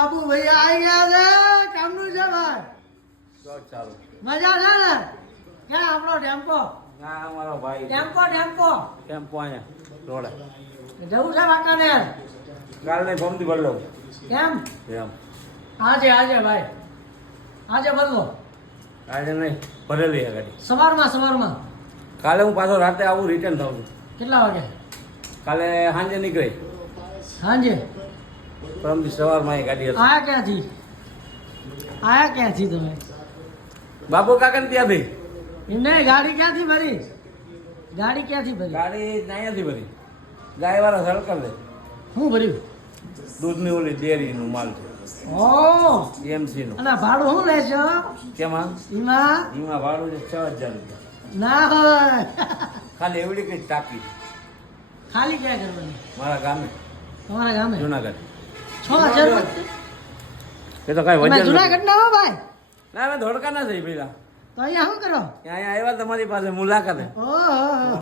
બાબુ ભાઈ આવી ગયા છે કામનું છે ભાઈ ચાલો મજા છે ને ક્યાં આપણો ટેમ્પો ના અમારો ભાઈ ટેમ્પો ટેમ્પો ટેમ્પો અહીંયા રોડે જવું છે વાંકાનેર કાલને ફોર્મથી ભરલો કેમ એમ આજે ભાઈ આજે બદલો આજે નહીં ભરેલી છે ગાડી સવારમાં કાલે હું પાછો રાતે આવું રિટર્ન થાઉં છું કેટલા વાગે કાલે સાંજે નીકળી સાંજે પરમથી સવારમાં એ ગાડી હતી આયા ક્યાંથી તમે બાપુ કાકા ને ત્યાંથી એમને ગાડી ક્યાંથી ભરી ગાડી અહીંયાથી ભરી ગાય વાળા સર્કલ લે શું ભર્યું દૂધની ઓલી ડેરીનું માલ છે ઓ એમસી નું અને ભાડું શું લે છે કેમાં એમાં ભાડું છે 6,000 રૂપિયા ના હોય ખાલી એવડી કઈ ટાંકી ખાલી ક્યાં કરવાની મારા ગામે તમારા ગામે જુનાગઢ 6,000 એ તો કઈ વજન જુનાગઢ ના હો ભાઈ ના અમે ધોળકા ના થઈ પેલા તો અહીંયા શું કરો અહીંયા આવ્યા તમારી પાસે મુલાકાતે ઓહો